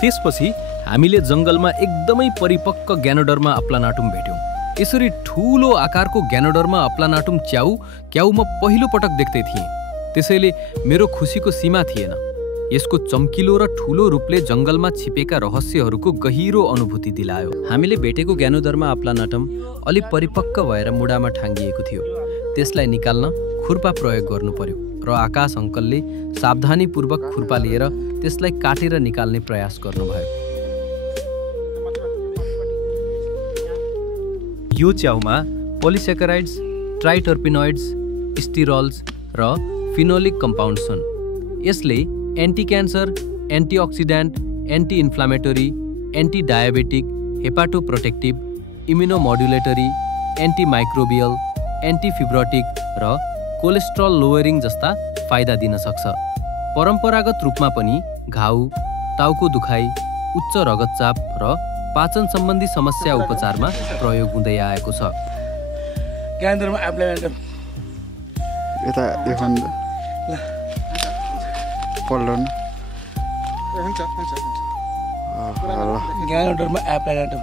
त्यसपछि हामीले जंगलमा एकदमै परिपक्व ग्यानोडर्मा अप्लानाटुम भेट्यौं। यसरी ठूलो आकारको ग्यानोडर्मा अप्लानाटुम क्याउ म पहिलो पटक देख्दै थिएँ। त्यसैले मेरो खुसीको सीमा थिएन। यसको चम्किलो र ठूलो रूपले जंगलमा छिपेका रहस्यहरूको गहिरो अनुभूति दिलायो। हामीले भेटेको ग्यानोडर्मा अप्लानाटम अलि परिपक्व भएर मुडामा ठाङ्गिएको थियो। त्यसलाई निकाल्न खुर्पा प्रयोग गर्नु पर्यो र आकाश अंकलले सावधानीपूर्वक खुर्पा लिएर त्यसलाई काटेर निकाल्ने प्रयास गर्नुभयो। यो च्याउमा पोलिसेकेराइड्स, ट्राइटर्पिनोइड्स, स्टिरोल्स र फिनोलिक कम्पाउन्ड छन्। यसले anti cancer, antioxidant, anti inflammatory, anti diabetic, hepatoprotective, immunomodulatory, anti microbial, anti fibrotic र कोलेस्ट्रल लोअरिङ जस्ता फाइदा दिन सक्छ। परम्परागत रूपमा पनि घाउ, टाउको दुखाइ, उच्च रगतचाप र पाचन सम्बन्धी समस्या उपचारमा प्रयोग हुँदै आएको छ। ग्यानोडर्मा अप्लानाटम यता देखाउनु पल्लो न हुन्छ ग्यानोडर्मा अप्लानाटम